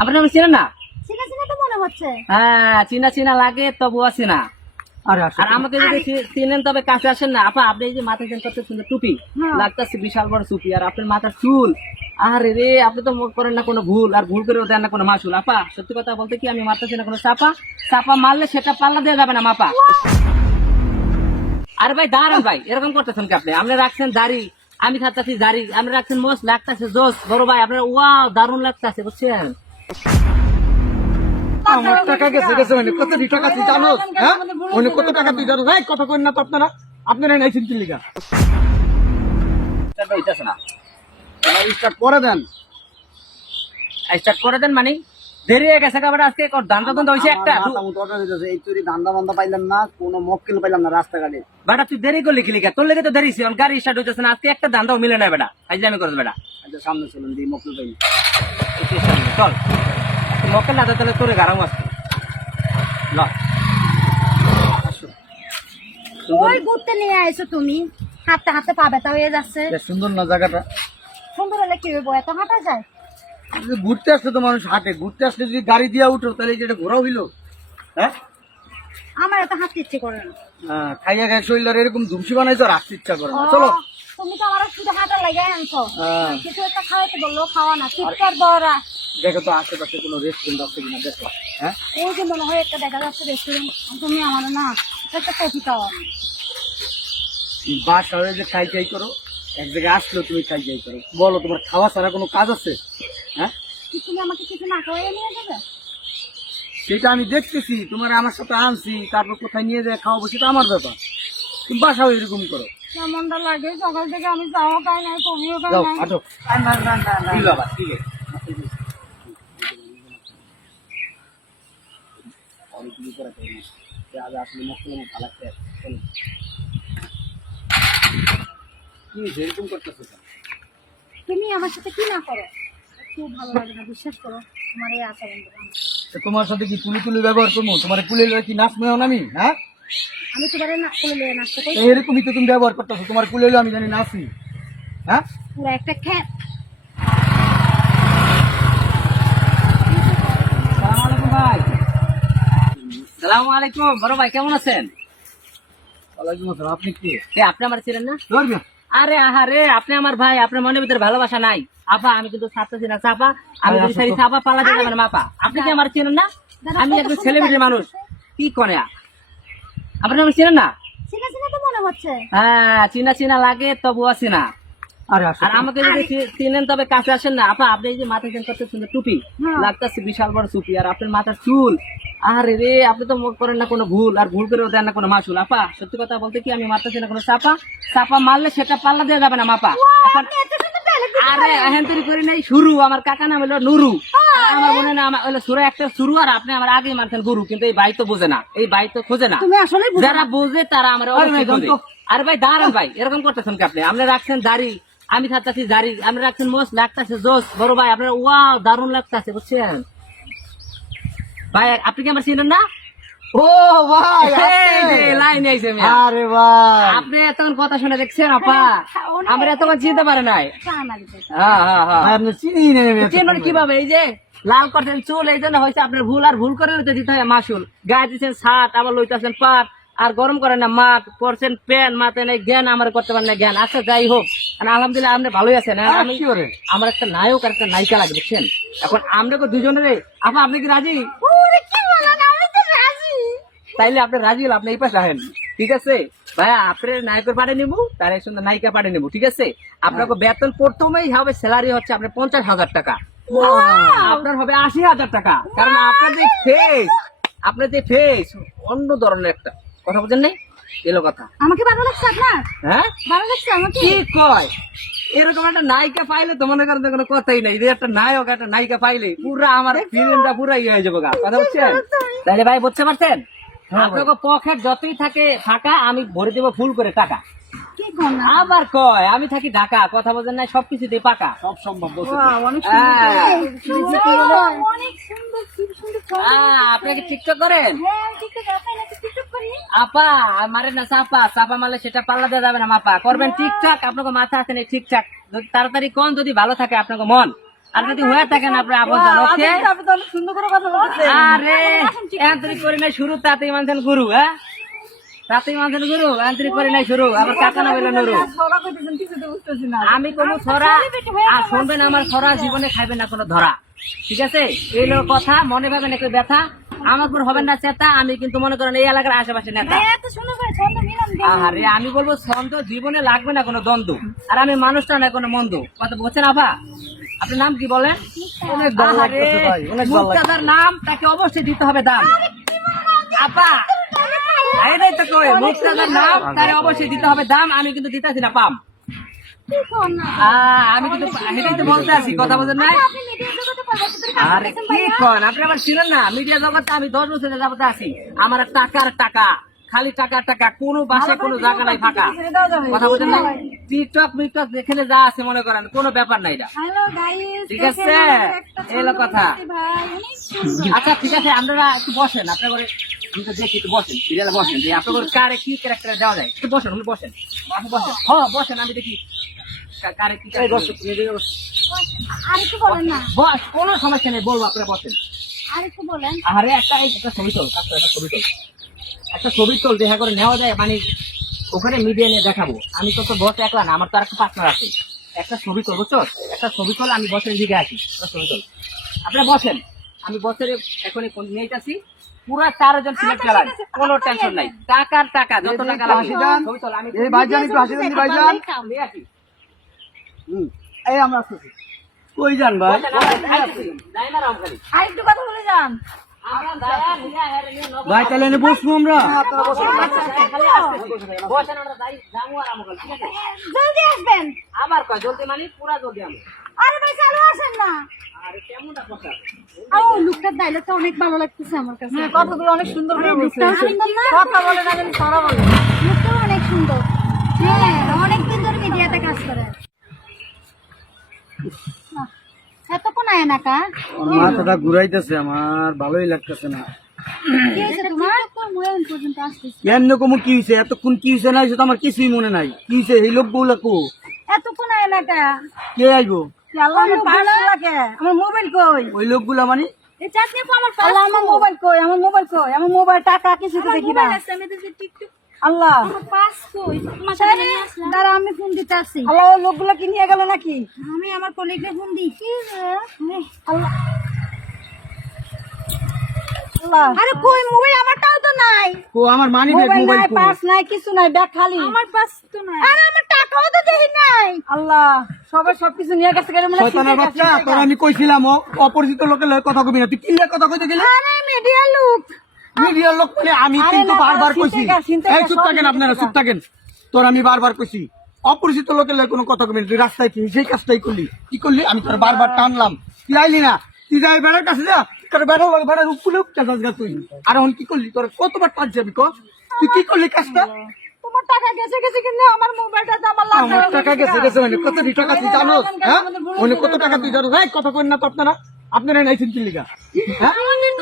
আপনার নাম চিনেন না? চিনা চিনা তো মনে হচ্ছে। হ্যাঁ, চিনা চিনা লাগে তবু আছে না। আরে আর আমাকে যদি চিনেন তবে কাছে আসেন না। আপা আপনি এই যে মাথায় কত সুন্দর টুপি লাগতেছে, বিশাল বড় টুপি, আর আপনার মাথার চুল, আরে রে, আপনি তো করেন না কোনো ভুল, আর ভুল করে দেন না কোনো মাসুল। আপা সত্যি কথা বলতে কি, আমি মারতেছি না কোনো চাপা, চাপা মারলে সেটা পাল্লা দেওয়া যাবে না মাপা। আরে ভাই দাঁড়ান ভাই, এরকম করতেছেন কি আপনি? আপনি রাখছেন দাড়ি, আমি থাকতেছি দাড়ি, আপনি রাখছেন মোস, লাগতেছে জোস। বড় ভাই আপনার ওয়াও দারুণ লাগতেছে, বুঝছেন? আমার টাকা গেছে গেছে মানে কত টাকা তুই জানো? হ্যাঁ, উনি কত টাকা তুই জানো? এই কথা কই না তো আপনারা, আপনারা নাইছেন কি লিগা? সেটা হইতাছে না। স্টার্ট করে দেন। স্টার্ট করে দেন মানে দেরি হয়ে গেছে কাবাটা, আজকে দান্দা দান্দা হইছে একটা। এই তুই ধান্দা বান্দা পাইলাম না, কোনো মক্কেল পাইলাম না রাস্তাঘাটে। বেটা তুই দেরি করলি কি লিখা? তোর লেগে তো দেরি ছিল, গাড়ি স্টার্ট হইতেছে না, আজকে একটা দান্দাও মিলে না বেটা, আইজামি করছ বেটা। আচ্ছা সামনে চলুন, দিয়ে মক্কেল পাই। চল মক্কেল না তাহলে তোরে গারাম আসছে। ল ওই ঘুরতে নিয়ে আইছো তুমি, হাঁটতে হাঁটতে পা ব্যথা হয়ে যাচ্ছে। বেশ সুন্দর না জায়গাটা? সুন্দর হলে কি হইব, এত হাঁটা যায়? ঘুরতে আসলে তো মানুষ হাঁটে, ঘুরতে আসলে যদি গাড়ি দিয়ে উঠো তাহলে যেটা ঘোরা হইলো। হ্যাঁ, আমার এত হাঁটতে ইচ্ছে করে না। খাইয়া খাই শরীর এরকম ধুমসি বানাইছো, আর আসতে ইচ্ছা করে না। ও, চলো। তুমি তো আমার শুধু হাঁটা লাগাই আনছো, হ্যাঁ। কিছু একটা খাওয়াইতে বললো খাওয়া না, চিৎকার দৌড়া। দেখো তো আশেপাশে কোনো রেস্টুরেন্ট আছে কিনা, দেখো। হ্যাঁ, ওই যে মনে হয় একটা দেখা যাচ্ছে রেস্টুরেন্ট, তুমি আমার না একটা কফি খাওয়া। বাসা হয়ে যে খাই খাই করো, এক জায়গায় আসলেও তুমি খাই খাই করো। বলো তোমার খাওয়া ছাড়া কোনো কাজ আছে? হ্যাঁ, তুমি আমাকে কিছু না খাওয়াই নিয়ে যাবে? সেটা আমি দেখতেছি, তোমার আমার সাথে আনছি, তারপর কোথায় নিয়ে যায় খাওয়াবো সেটা আমার ব্যাপার। তুমি বাসা হয়ে এরকম করো। কেমনটা লাগে, সকাল থেকে আমি চাও খাই নাই, কফিও খাই যাও নাই। আটো। কি বাবা ঠিক আছে। আসলে মক্কেল আমার ভালো লাগছে। চলো। কি এরকম করতেছো? তুমি আমার সাথে কি না করো, খুব ভালো লাগে না, বিশ্বাস করো তোমার এই আচরণ। তোমার সাথে কি তুলি তুলি ব্যবহার করবো? তোমার কুলে কি নাচ মেয় আমি? হ্যাঁ, আমি তোমার না করে লিয়ে নাচতে কই, এরকমই তো তুমি ব্যবহার করতেছো। তোমার কুলে আমি জানি নাচি। হ্যাঁ, পুরো একটা খ্যাত। সালাম আলাইকুম ভাই। সালাম আলাইকুম বড় ভাই, কেমন আছেন? ওয়ালাইকুম আসসালাম। আপনি কি? আপনি আমার ছিলেন না? ধরবে? আরে আহারে, আপনি আমার ভাই, আপনার মনের ভিতরে ভালোবাসা নাই। আপা আমি কিন্তু ছাড়তেছি না চাপা, আমি যদি সারি চাপা পালা দিয়ে যাবেন মাপা। আপনি কি আমার চিনেন না? আমি একজন ছেলেমেয়ে মানুষ, কি করে আপনার নাম চিনেন না? চিনা চিনা তো মনে হচ্ছে। হ্যাঁ, চিনা চিনা লাগে তবু আছে না। আরে আর আমাকে যদি চিনেন তবে কাছে আসেন না। আপা আপনি এই যে মাথায় কত সুন্দর টুপি লাগতেছে, বিশাল বড় টুপি, আর আপনার মাথার চুল, আরে রে, আপনি তো করেন না কোনো ভুল, আর ভুল করে দেন না কোনো মাসুল। আপা সত্যি কথা বলতে কি, আমি মারতেছি না কোনো চাপা, চাপা মারলে সেটা পাল্লা দেওয়া যাবে না মাপা। এখন আরে এখন তৈরি করি নাই শুরু, আমার কাকা নাম হলো নুরু, আমার মনে না আমার হলো সুরা একটা শুরু, আর আপনি আমার আগেই মারছেন গুরু। কিন্তু এই ভাই তো বোঝে না, এই ভাই তো খোঁজে না। তুমি আসলে যারা বোঝে তারা আমার অবশ্যই খোঁজে। আরে ভাই দাঁড়ান ভাই, এরকম করতেছেন কি আপনি? আপনি রাখছেন দাড়ি, আমি থাকতেছি দাড়ি, আপনি রাখছেন মোস, লাগতেছে জোস। বড় ভাই আপনার ওয়াও দারুণ লাগতেছে, বুঝছেন ভাই? আপনি কি আমার চিনেন না? ও ভাই, লাইন আইছে আরে ভাই, আপনি এতক্ষণ কথা শুনে দেখছেন আপা, আমরা এতক্ষণ চিনতে পারে নাই। ভাই, আপনি চিনি না চিনবেন কিভাবে? এই যে লাল করছেন চুল, এই জন্য হয়েছে আপনার ভুল, আর ভুল করে লইতে দিতে হয় মাসুল। গায়ে দিচ্ছেন শার্ট, আবার লইতেছেন পাট, আর গরম করেন না মাঠ, পড়ছেন প্যান, মাথায় নেই জ্ঞান, আমার করতে পারেন না জ্ঞান। আচ্ছা যাই হোক, আলহামদুলিল্লাহ আপনি ভালোই আছেন। আমি আমার একটা নায়ক আর একটা নায়িকা লাগে, বুঝছেন? এখন আমরা দুজনের, আপা আপনি কি রাজি? তাইলে আপনি রাজি হলে আপনি এই পাশে আসেন, ঠিক আছে ভাইয়া? আপনার নায়কের পাড়ে নেবো, তার সুন্দর নায়িকা পাড়ে নেবো, ঠিক আছে? আপনাকে বেতন প্রথমেই হবে, স্যালারি হচ্ছে আপনার 50,000 টাকা, আপনার হবে 80,000 টাকা। কারণ আপনার যে ফেস, আপনার যে ফেস অন্য ধরনের একটা, কথা বলছেন নাই? এলো কথা। আমাকে ভালো লাগছে আপনার? হ্যাঁ ভালো লাগছে আমাকে? কি কয়, এরকম একটা নায়িকা পাইলে তো মনে করেন কোনো কথাই নাই। একটা নায়ক একটা নায়িকা পাইলে পুরা আমার ফিল্মটা পুরা ইয়ে হয়ে যাবো, কথা বলছেন? তাইলে ভাই বুঝতে পারছেন? আপনাকে পকেট যতই থাকে ফাঁকা, আমি ভরে দেবো ফুল করে টাকা। কি কোন না? আবার কয় আমি থাকি ঢাকা, কথা বলছেন না? সবকিছুতেই পাকা, সব সম্ভব। অনেক হ্যাঁ। সুন্দর, অনেক সুন্দর, খুব সুন্দর। আপনি কি টিকটক করেন? হ্যাঁ, আমি টিকটক করি, নাকি টিকটক করি? আপা মারে না চাপা, চাপা মারলে সেটা পাল্লা দেওয়া যাবে না মাপা। করবেন ঠিকঠাক, আপনাকে মাথা আছে না ঠিকঠাক, যদি তাড়াতাড়ি কোন যদি ভালো থাকে আপনাকে মন, আর যদি হয়ে থাকেন আপনি আপন জান, ওকে? আপনি তো অনেক সুন্দর করে কথা বলতেছেন। আরে আন্তরিক করে নাই শুরু, তাতেই মানছেন গুরু, হ্যাঁ তাতেই মানছেন গুরু, আন্তরিক করে নাই শুরু, আবার কাকা না বললেন নুরু। ছড়া কইতেছেন কিছু তো বুঝতেছি না। আমি কোনো ছড়া আর শুনবেন, আমার ছড়া জীবনে খাইবেন না কোনো ধরা, ঠিক আছে? এই লোক কথা মনে ভাবেন একটু ব্যথা, আমার উপর হবেন না চেতা। আমি কিন্তু মনে করেন এই এলাকার আশেপাশে নেতা। ভাই এত সুন্দর করে ছন্দ মিলান কেন? আরে আমি বলবো ছন্দ জীবনে লাগবে না কোনো দ্বন্দ্ব, আর আমি মানুষটা না কোনো মন্দ কথা বলছেন। আভা আপনার নাম কি বলেন? অনেক ভালো আরে, লাগতেছে ভাই, অনেক ভালো লাগছে। মুক্তাদার নাম, তাকে অবশ্যই দিতে হবে দাম। আপা এটাই তো কই, মুক্তাদার নাম তারে অবশ্যই দিতে হবে দাম। আমি কিন্তু দিতেছি না পাম। কি কোন না? আমি কিন্তু এটাই তো বলতে আছি, কথা বলছেন না? আপনি মিডিয়া জগতে পরিবর্তন কাজ আরে করতেছেন কি ভাইয়া। কন আপনি আবার ছিলেন না মিডিয়া জগতে? আমি 10 বছরের যাবতে আছি। আমার টাকার টাকা, খালি টাকার টাকা, কোনো বাসে কোনো জায়গা নাই ফাঁকা, কথা বলছেন না? টিকটক মিকটক যেখানে যা আছে মনে করেন কোনো ব্যাপার নাই এটা, হ্যালো গাইস, ঠিক আছে? এলো কথা। ভাই অনেক সুন্দর। আচ্ছা ঠিক আছে, আপনারা একটু বসেন, আপনার ঘরে আমি তো দেখি, একটু বসেন, সিরিয়ালে বসেন, যে আপনার ঘরে কারে কি ক্যারেক্টার দেওয়া যায়, একটু বসেন, আপনি বসেন, আপনি বসেন, হ্যাঁ বসেন, আমি দেখি কারে কি এই বস, character। তুমি এদিকে বস। আর একটু বলেন না, বস, কোনো সমস্যা নেই, বলবো, আপনারা বসেন। আর একটু বলেন। আরে একটা ছবি তোল, একটা ছবি তোল, একটা ছবি তোল, দেখা করে নেওয়া যায়, মানে ওখানে মিডিয়া নিয়ে দেখাবো। আমি তো বস একলা না, আমার তো আর একটা পার্টনার আছে। একটা ছবি তোল, বুঝছো? একটা ছবি তোল, আমি বসের দিকে আসি, একটা ছবি তোল, আপনারা বসেন। আমি বসের এখনই নিয়েছি, পুরা 4 জন সিলেক্ট করার কোনো টেনশন নাই, টাকার টাকা, যত টাকা লাগে হাসি দেন। ছবি তোল, আমি এই ভাইজান একটু হাসি দেন, ভাইজান। নিয়ে আসি। এই আমরা আসতেছি। কই যান ভাই? বসেন, আমরা আইতেছি, যাই না রামখালি। আর একটু কথা বলে যান। আমরা দায়া নিয়া হেরে নিয়ে নগদ ভাই তাহলে এনে বসবো আমরা। বসেন, আমরা যাই, যাবো আর আমগাল, ঠিক আছে? জলদি আসবেন। আবার কয় জলদি, মানে পুরা জলদি আমি। আরে ভাই চালু আসেন না। আরে কেমনটা কথা? ও লুকটার ডায়লগটা অনেক ভালো লাগতেছে আমার কাছে। হ্যাঁ, কথাগুলো অনেক সুন্দর করে বলছেন। সুন্দর না? কথা বলে না, আমি সারা বলে। লুকটাও অনেক সুন্দর। হ্যাঁ, অনেক দিন ধরে মিডিয়াতে কাজ করে। এতক্ষণ আয় না কা? আমার মাথাটা ঘুরাইতেছে, আমার ভালোই লাগতেছে না। কি হয়েছে তোমার? ময়ন পর্যন্ত আসতেছি। কেন কমু কি হয়েছে? এতক্ষণ কি হয়েছে না হয়েছে তো আমার কিছুই মনে নাই। কি হয়েছে? এই লোকগুলো কো এতক্ষণ আয় না কা? কে আইবো? আল্লাহ আমার পার্স লাগে। আমার মোবাইল কই? ওই লোকগুলা মানে এই চাটনি কো আমার পার্স। আল্লাহ আমার মোবাইল কই? আমার মোবাইল কই? আমার মোবাইল টাকা কিছু তো দেখি না। আমি তো টিকটক আল্লাহ আমার পাস কই? তোমার সাথে নিয়ে আসলাম। দাঁড়া আমি ফোন দিতে আসি। আল্লাহ ওই লোকগুলা কি নিয়ে গেল নাকি? আমি আমার কলিগকে ফোন দিই। কি রে? আল্লাহ আল্লাহ আরে কই মোবাইল আমারটাও তো নাই। কো আমার মানি ব্যাগ মোবাইল কো? পাস নাই কিছু নাই, ব্যাগ খালি। আমার পাস তো নাই। আরে আমার টাকাও তো দেখি নাই। আল্লাহ সবাই সবকিছু নিয়ে গেছে গেলে মনে শয়তানের বাচ্চা, তোর আমি কইছিলাম অপরিচিত লোকের লগে কথা কবি না। তুই কি লগে কথা কইতে গেলি? আরে মিডিয়া লোক। মিডিয়ার লোক বলে আমি আরে কিন্তু না, বারবার চিনতে কইছি। গা, চিনতে এই গা, চুপ সব থাকেন চিনতে আপনারা, গা। চুপ থাকেন। তোর আমি বারবার কইছি অপরিচিত লোকের লগে কোনো কথা কবি না। তুই রাস্তায় কি সেই কাজটাই করলি? কি করলি? আমি তোর বারবার টানলাম, তুই আইলি না। তুই যাই বেড়ার কাছে যা, তোর বেড়ার লগে বেড়ার উপরে উঠতেছাস গা তুই। আর এখন কি করলি? তোর কতবার টাচ যাবি ক? তুই কি করলি কাজটা? তোমার টাকা গেছে গেছে কিন্তু আমার মোবাইলটা তো আমার লাগবে। আমার টাকা গেছে গেছে মানে কত টাকা তুই জানোস? হ্যাঁ অনেক কত টাকা তুই জানোস? এই কথা কই না তো আপনারা, আপনারা নাইছেন কি লিগা? হ্যাঁ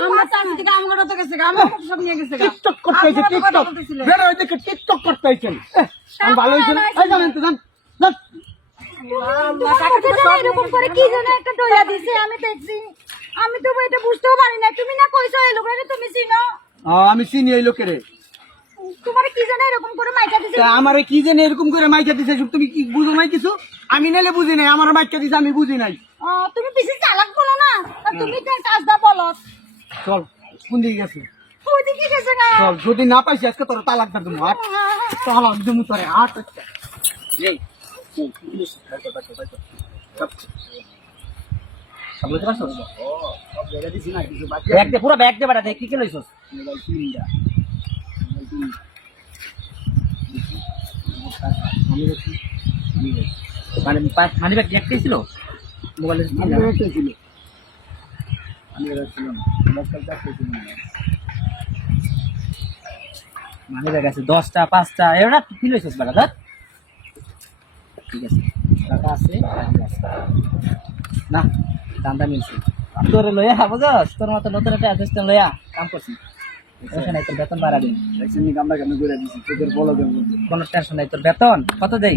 আমরা চাকরি থেকে আমগড়া তো গেছে গা, আমার সব নিয়ে গেছে গা। টিকটক করতে হয়েছে, টিকটক বেড়া হইতে টিকটক করতে হয়েছেন। আমি ভালো হয়েছে না? এই জানেন তো জান জান। টাকাটা তো এরকম করে কি যেন একটা ডইলা দিছে আমি দেখছি। আমি তো এটা বুঝতেও পারি না। তুমি না কইছো এই লোকটাকে তুমি চিনো? আমি চিনি এই লোকের। তোমার কি যেন এরকম করে মাইকা দিছে। আমারে কি জানি এরকম করে মাইকা দিছে, তুমি কি বুঝো নাই কিছু? আমি নাইলে বুঝি নাই, আমার মাইকা দিছে আমি বুঝি নাই। তুমি বেশি চালাক বলো না, আর তুমি তো কাজটা বলো। চল কোন দিকে গেছে? ওইদিকে গেছে না। চল, যদি না পাইছি আজকে তোর তালাক না তুমি। হাট তালাক তুমি তোরে হাট। এই ব্যাগ দে, পুরো ব্যাগ দে বেটা, দেখ কি কি লইছস? মানে মানি ব্যাগ একটাই ছিল, মোবাইলের মানি ব্যাগ আছে 10টা 5টা, এরা কি লইছস বেটা? ধর ঠিক আছে, টাকা আছে না, দামটা মিলছে তোর লইয়া বুঝছস? তোর মতো নতুন একটা অ্যাসিস্ট্যান্ট লইয়া কাম করছি, টেনশন নাই, তোর বেতন বাড়া দিন। আমরা কেন করে দিছি তোদের বলো কেন? কোনো টেনশন নাই, তোর বেতন কত দেই?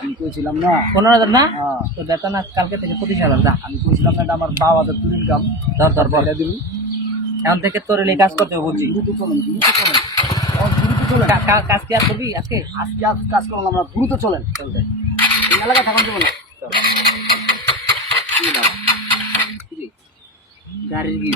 আমি কইছিলাম না 15,000 না হ্যাঁ। তো বেতন আজ কালকে থেকে 25,000 যা আমি কইছিলাম না এটা আমার বাবাদের তুল ইনকাম ধর বল। এটা দিন এখন থেকে তোর এই কাজ করতে হবে বলছি দ্রুত চলেন দ্রুত চলেন দ্রুত চলেন কাজ কি আর করবি আজকে আজকে আজ কাজ করলাম আমরা দ্রুত চলেন চলতে এই এলাকা থাকুন যাবো না গাড়ির কি